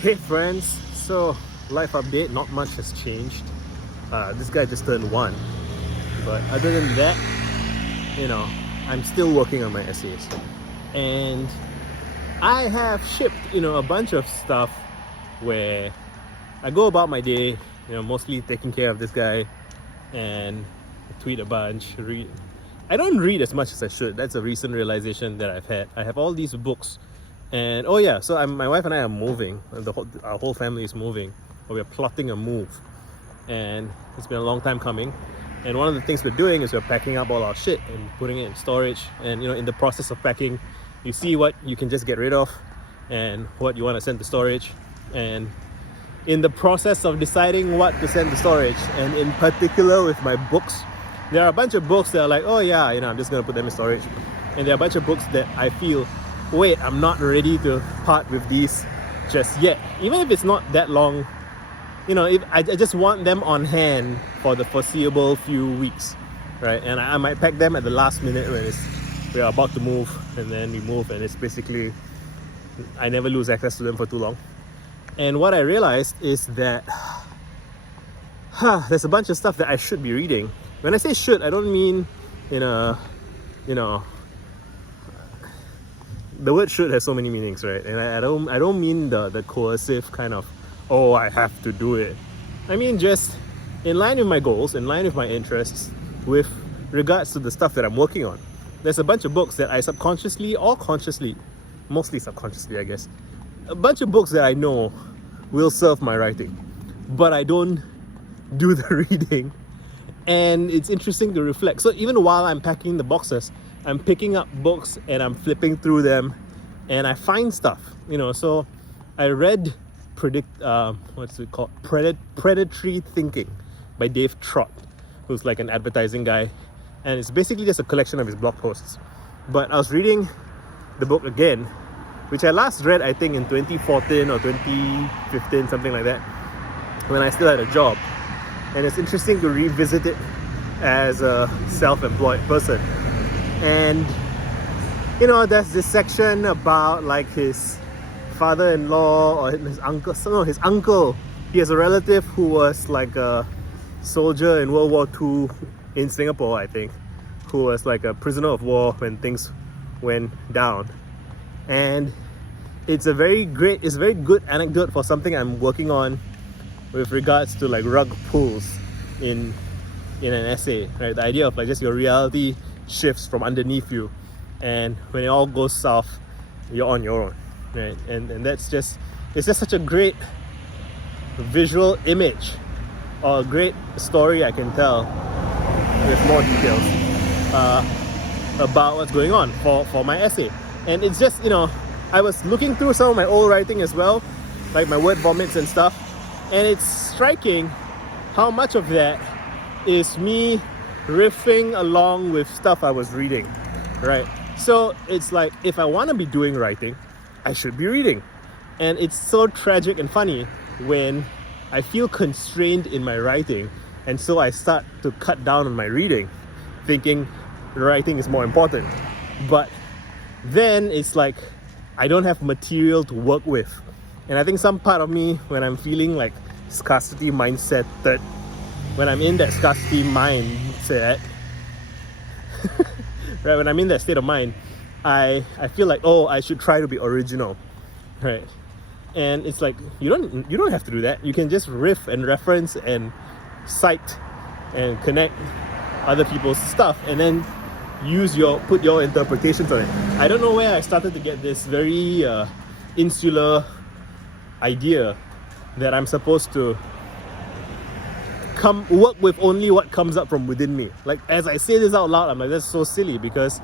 Hey friends, so life update, not much has changed. This guy just turned 1, but other than that, you know, I'm still working on my essays. And I have shipped, a bunch of stuff where I go about my day, mostly taking care of this guy and tweet a bunch, read. I don't read as much as I should. That's a recent realization that I've had. I have all these books. And oh yeah, so my wife and I are moving. Our whole family is moving. Or we're plotting a move, and it's been a long time coming. And one of the things we're doing is we're packing up all our shit and putting it in storage. And in the process of packing, you see what you can just get rid of, and what you want to send to storage. And in the process of deciding what to send to storage, and in particular with my books, there are a bunch of books that are like, oh yeah, I'm just gonna put them in storage. And there are a bunch of books that I feel, wait, I'm not ready to part with these just yet. Even if it's not that long, if I just want them on hand for the foreseeable few weeks, right? And I might pack them at the last minute when we're about to move, and then we move, and it's basically, I never lose access to them for too long. And what I realized is that there's a bunch of stuff that I should be reading. When I say should, I don't mean the word should has so many meanings, right? And I don't mean the coercive kind of, oh, I have to do it. I mean just in line with my goals, in line with my interests, with regards to the stuff that I'm working on. There's a bunch of books that I subconsciously or consciously, mostly subconsciously I guess, a bunch of books that I know will serve my writing, but I don't do the reading. And it's interesting to reflect. So even while I'm packing the boxes, I'm picking up books and I'm flipping through them, and I find stuff, So I read Predatory Thinking by Dave Trott, who's like an advertising guy, and it's basically just a collection of his blog posts. But I was reading the book again, which I last read I think in 2014 or 2015, something like that, when I still had a job. And it's interesting to revisit it as a self-employed person. And there's this section about like his father-in-law or his uncle. He has a relative who was like a soldier in World War II in Singapore, I think, who was like a prisoner of war when things went down. And it's a very good anecdote for something I'm working on with regards to like rug pulls in an essay, right? The idea of like just your reality shifts from underneath you, and when it all goes south, you're on your own, right? And it's just such a great visual image, or a great story I can tell with more details about what's going on for my essay. And it's just, I was looking through some of my old writing as well, like my word vomits and stuff, and it's striking how much of that is me riffing along with stuff I was reading, right? So it's like, if I want to be doing writing, I should be reading. And it's so tragic and funny when I feel constrained in my writing, and so I start to cut down on my reading, thinking writing is more important. But then it's like I don't have material to work with. And I think some part of me, when I'm feeling like scarcity mindset, that when I'm in that scarcity mindset, right, when I'm in that state of mind, I feel like, oh, I should try to be original, right? And it's like, you don't have to do that. You can just riff and reference and cite and connect other people's stuff, and then put your interpretations on it. I don't know where I started to get this very insular idea that I'm supposed to work with only what comes up from within me. Like, as I say this out loud, I'm like, that's so silly, because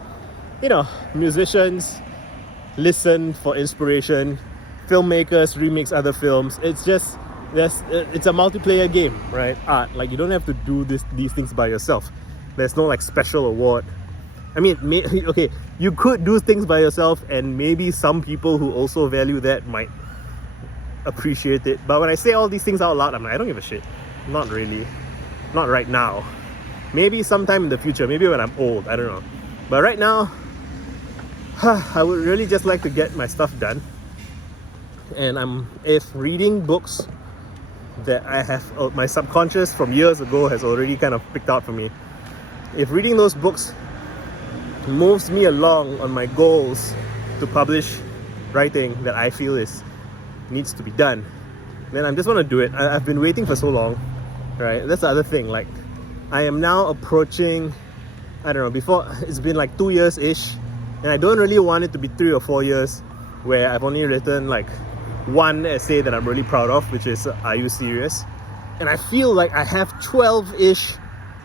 musicians listen for inspiration, filmmakers remix other films. It's just it's a multiplayer game, right? Art, like, you don't have to do these things by yourself. There's no like special award. I mean, okay, you could do things by yourself, and maybe some people who also value that might appreciate it. But when I say all these things out loud, I'm like, I don't give a shit. Not really. Not right now. Maybe sometime in the future. Maybe when I'm old. I don't know. But right now, I would really just like to get my stuff done. And if reading books that I have, my subconscious from years ago has already kind of picked out for me, if reading those books moves me along on my goals to publish writing that I feel needs to be done, then I just want to do it. I've been waiting for so long, right? That's the other thing. Like, I am now approaching, I don't know, before it's been like 2 years-ish, and I don't really want it to be 3 or 4 years where I've only written like one essay that I'm really proud of, which is Are You Serious? And I feel like I have 12-ish,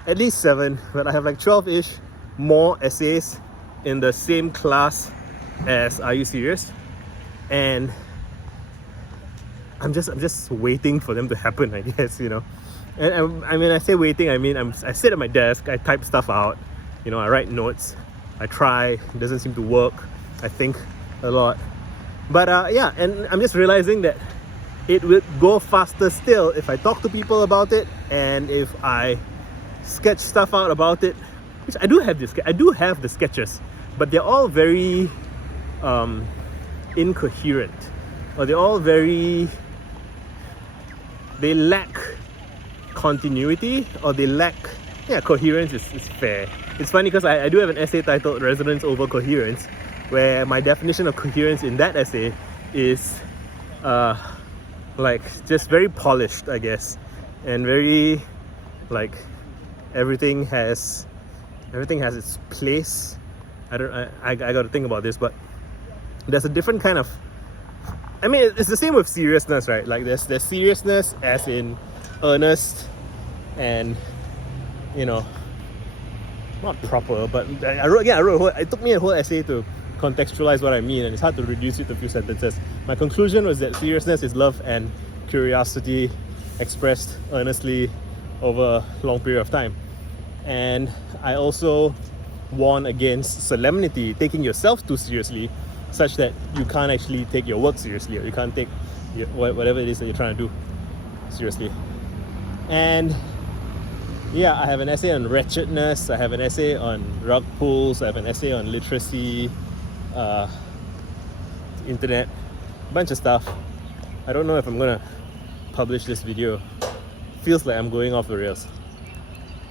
at least 7, but I have like 12-ish more essays in the same class as Are You Serious? And I'm just waiting for them to happen, I guess, you know. And I mean, I say waiting, I mean I sit at my desk, I type stuff out, you know, I write notes, I try, it doesn't seem to work, I think a lot. But yeah, and I'm just realizing that it will go faster still if I talk to people about it, and if I sketch stuff out about it, which I do have the sketches, but they're all very incoherent, or they're all they lack continuity, or they lack, coherence is fair. It's funny because I do have an essay titled Resonance Over Coherence, where my definition of coherence in that essay is like just very polished, I guess, and very like everything has its place. I got to think about this, but there's a different kind of, I mean, it's the same with seriousness, right? Like there's seriousness as in earnest and, you know, not proper, but it took me a whole essay to contextualize what I mean, and it's hard to reduce it to a few sentences. My conclusion was that seriousness is love and curiosity expressed earnestly over a long period of time. And I also warn against solemnity, taking yourself too seriously, such that you can't actually take your work seriously, or you can't take whatever it is that you're trying to do seriously. And yeah, I have an essay on wretchedness, I have an essay on rug pulls, I have an essay on literacy, internet, a bunch of stuff. I don't know if I'm gonna publish this video. Feels like I'm going off the rails.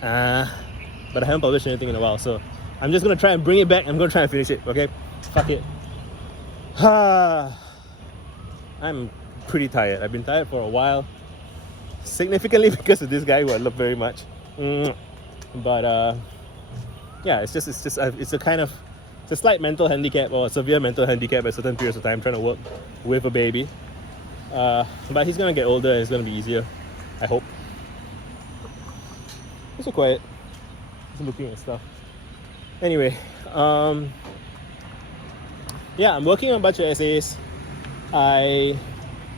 But I haven't published anything in a while, so I'm just gonna try and bring it back. I'm gonna try and finish it, okay? Fuck it. I'm pretty tired. I've been tired for a while, significantly because of this guy who I love very much. But yeah, it's a slight mental handicap, or a severe mental handicap at certain periods of time, trying to work with a baby. But he's gonna get older and it's gonna be easier, I hope. It's so quiet. Just looking at stuff. Anyway, yeah, I'm working on a bunch of essays. I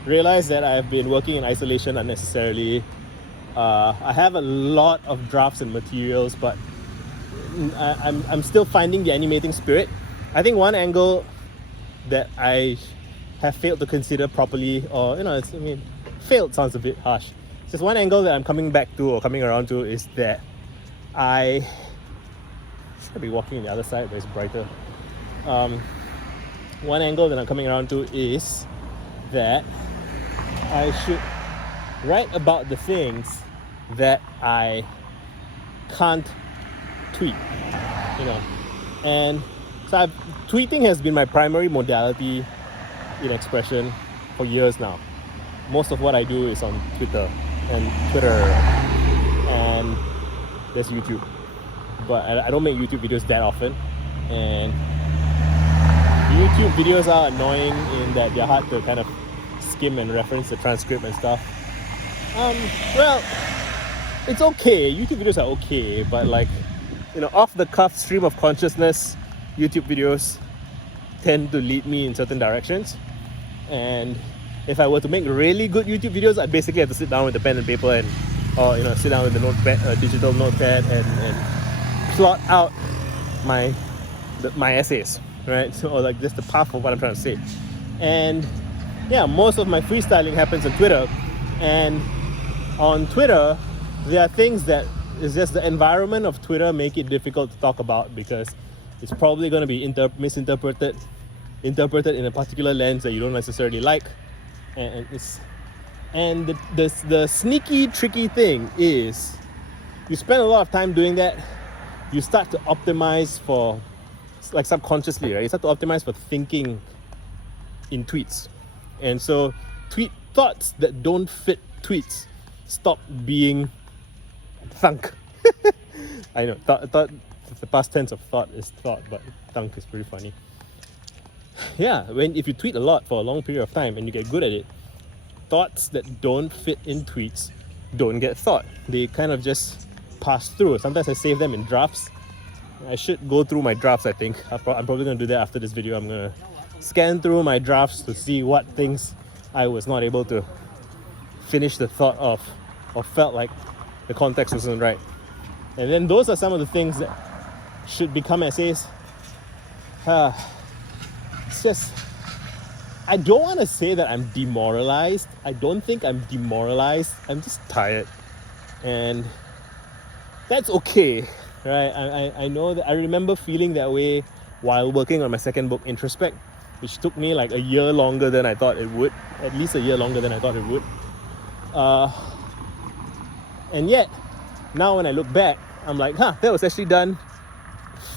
realized that I've been working in isolation unnecessarily. I have a lot of drafts and materials, but I'm still finding the animating spirit. I think one angle that I have failed to consider properly, or failed sounds a bit harsh. Just one angle that I'm coming back to, or coming around to, is that I should be walking on the other side, but it's brighter. One angle that I'm coming around to is that I should write about the things that I can't tweet, and so tweeting has been my primary modality in expression for years now. Most of what I do is on Twitter, and there's YouTube, but I don't make YouTube videos that often, and YouTube videos are annoying in that they're hard to kind of skim and reference the transcript and stuff. Well, it's okay. YouTube videos are okay, but off the cuff stream of consciousness, YouTube videos tend to lead me in certain directions. And if I were to make really good YouTube videos, I'd basically have to sit down with a pen and paper or sit down with the notepad, digital notepad, and plot out my essays, right? So, or just the path of what I'm trying to say. And yeah, most of my freestyling happens on Twitter, and on Twitter there are things that is just the environment of Twitter make it difficult to talk about, because it's probably going to be misinterpreted in a particular lens that you don't necessarily like, And the sneaky, tricky thing is, you spend a lot of time doing that, you start to optimize for, like subconsciously, right? You start to optimize for thinking in tweets. And so tweet thoughts that don't fit tweets stop being thunk. I know, thought the past tense of thought is thought, but thunk is pretty funny. Yeah, if you tweet a lot for a long period of time and you get good at it, thoughts that don't fit in tweets don't get thought. They kind of just pass through. Sometimes I save them in drafts. I should go through my drafts, I think. I'm probably going to do that after this video. I'm going to scan through my drafts to see what things I was not able to finish the thought of, or felt like the context wasn't right. And then those are some of the things that should become essays. It's just, I don't want to say that I'm demoralized. I don't think I'm demoralized. I'm just tired. And that's okay, right? I know that I remember feeling that way while working on my second book, Introspect, which took me like a year longer than I thought it would. At least a year longer than I thought it would. And yet, now when I look back, I'm like, that was actually done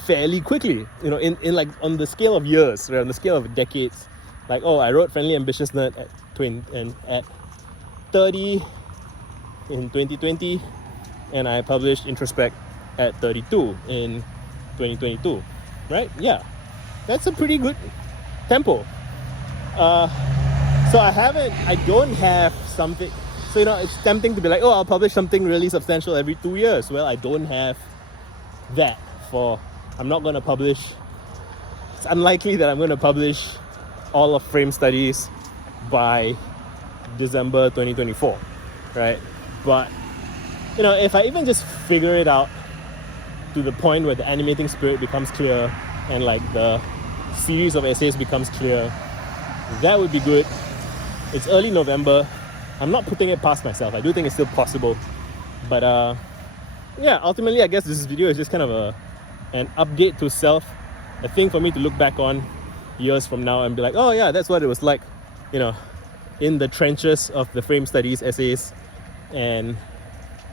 fairly quickly. You know, in like on the scale of years, right? On the scale of decades. Like, I wrote Friendly Ambitious Nerd at 30 in 2020, and I published Introspect at 32 in 2022, right? Yeah, that's a pretty good tempo. So I don't have something, so it's tempting to be like, I'll publish something really substantial every 2 years. Well, I don't have that. I'm not going to publish, it's unlikely that I'm going to publish all of Frame Studies by December 2024, right? But if I even just figure it out to the point where the animating spirit becomes clear and like the series of essays becomes clear, that would be good. It's early November. I'm not putting it past myself. I do think it's still possible. But ultimately I guess this video is just kind of an update to self, a thing for me to look back on years from now and be like, that's what it was like, in the trenches of the Frame Studies essays. And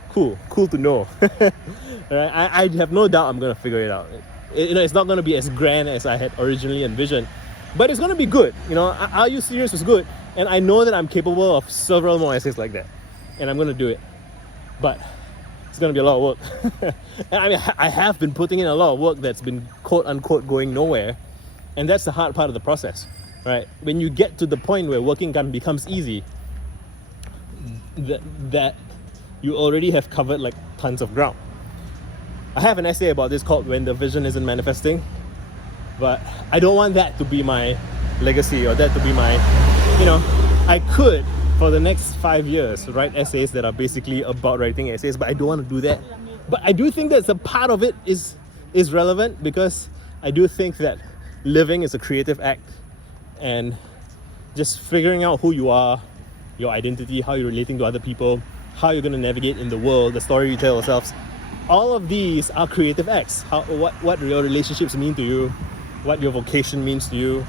cool to know. Right? I have no doubt I'm gonna figure it out. It's not gonna be as grand as I had originally envisioned, but it's gonna be good. Are You Serious was good, and I know that I'm capable of several more essays like that, and I'm gonna do it. But it's gonna be a lot of work. And I mean, I have been putting in a lot of work that's been quote unquote going nowhere. And that's the hard part of the process, right? When you get to the point where working becomes easy, that you already have covered like tons of ground. I have an essay about this called When the Vision Isn't Manifesting, but I don't want that to be my legacy, or that to be my, I could, for the next 5 years, write essays that are basically about writing essays, but I don't want to do that. But I do think that a part of it is relevant, because I do think that living is a creative act, and just figuring out who you are, your identity, how you're relating to other people, how you're going to navigate in the world, the story you tell yourselves, all of these are creative acts. What your relationships mean to you, what your vocation means to you,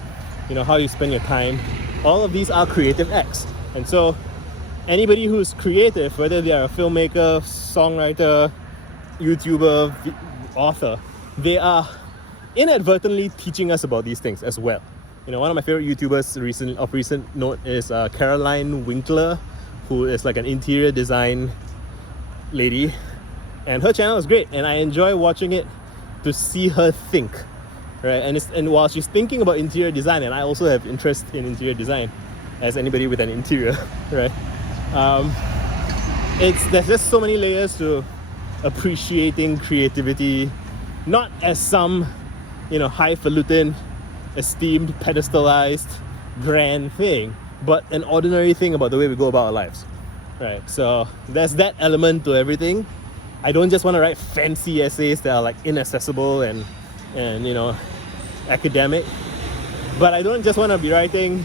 how you spend your time, all of these are creative acts. And so anybody who's creative, whether they are a filmmaker, songwriter, YouTuber, author, they are inadvertently teaching us about these things as well. One of my favorite YouTubers of recent note is Caroline Winkler, who is like an interior design lady, and her channel is great, and I enjoy watching it to see her think, right? And while she's thinking about interior design, and I also have interest in interior design, as anybody with an interior, right? There's just so many layers to appreciating creativity, not as some highfalutin, esteemed, pedestalized, grand thing, but an ordinary thing about the way we go about our lives, right? So there's that element to everything. I don't just want to write fancy essays that are like inaccessible and academic, but I don't just want to be writing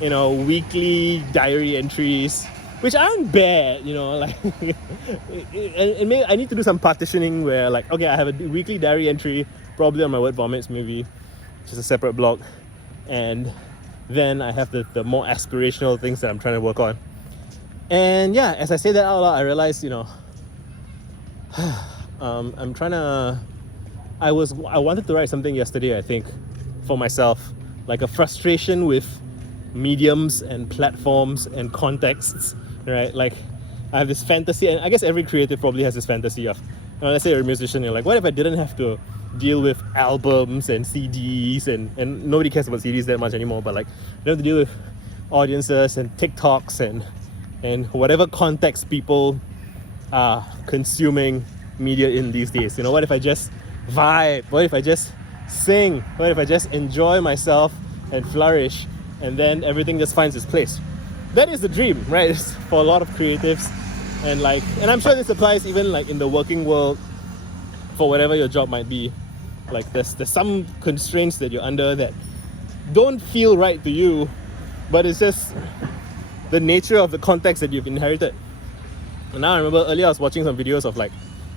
weekly diary entries, which aren't bad, like and maybe I need to do some partitioning where, like, okay, I have a weekly diary entry, probably on my Word Vomits maybe, which is a separate blog, and then I have the more aspirational things that I'm trying to work on. And yeah, as I say that out loud, I realized, you know, I'm trying to, I wanted to write something yesterday, I think, for myself, like a frustration with mediums and platforms and contexts, right? Like, I have this fantasy, and I guess every creative probably has this fantasy of, you know, let's say you're a musician, you're like, what if I didn't have to deal with albums and CDs, and nobody cares about CDs that much anymore, but like, you don't have to deal with audiences and TikToks and whatever context people are consuming media in these days. You know, what if I just vibe? What if I just sing? What if I just enjoy myself and flourish, and then everything just finds its place? That is the dream, right? It's for a lot of creatives, and I'm sure this applies even like in the working world for whatever your job might be. Like there's some constraints that you're under that don't feel right to you, but it's just the nature of the context that you've inherited. And now I remember earlier I was watching some videos of like,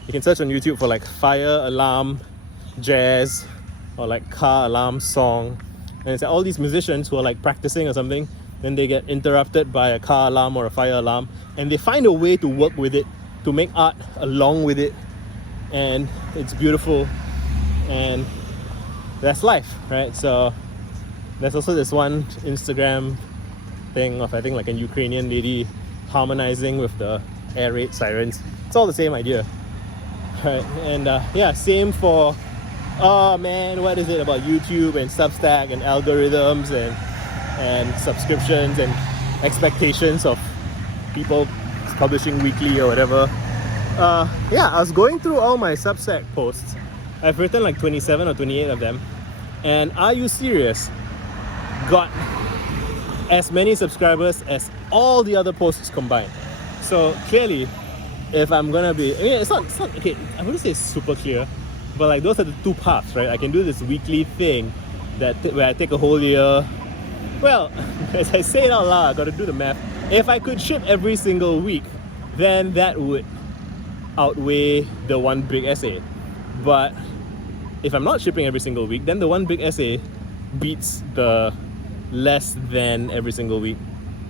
you can search on YouTube for like fire alarm jazz or like car alarm song, and it's like all these musicians who are like practicing or something, then they get interrupted by a car alarm or a fire alarm, and they find a way to work with it, to make art along with it, and it's beautiful. And that's life, right? So there's also this one Instagram thing of, I think, like a Ukrainian lady harmonizing with the air raid sirens. It's all the same idea, right? And yeah, same for, oh man, what is it about YouTube and Substack and algorithms and subscriptions and expectations of people publishing weekly or whatever. Yeah, I was going through all my Substack posts. I've written like 27 or 28 of them, and Are You Serious got as many subscribers as all the other posts combined. So clearly, if I'm gonna be, I mean, it's not okay, I wouldn't say it's super clear, but like those are the two paths, right? I can do this weekly thing where I take a whole year. Well, as I say it out loud, I gotta do the math. If I could ship every single week, then that would outweigh the one big essay. But if I'm not shipping every single week, then the one big essay beats the less than every single week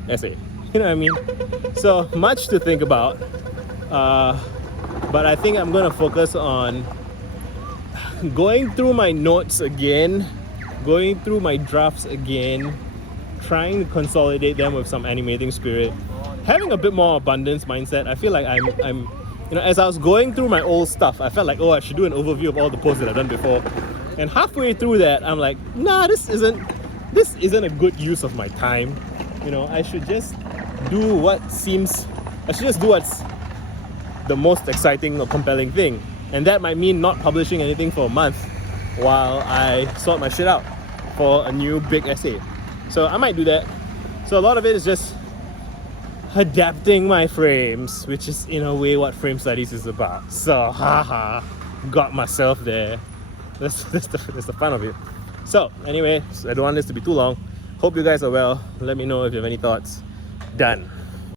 essay. You know what I mean? So much to think about. But I think I'm gonna focus on going through my notes again, going through my drafts again, trying to consolidate them with some animating spirit, having a bit more abundance mindset. I feel like I'm you know, as I was going through my old stuff, I felt like, oh, I should do an overview of all the posts that I've done before. And halfway through that, I'm like, nah, this isn't a good use of my time. You know, I should just do what's the most exciting or compelling thing. And that might mean not publishing anything for a month while I sort my shit out for a new big essay. So I might do that. So a lot of it is just adapting my frames, which is in a way what frame studies is about. So haha, got myself there. That's the fun of it. So anyway, I don't want this to be too long. Hope you guys are well. Let me know if you have any thoughts. Done.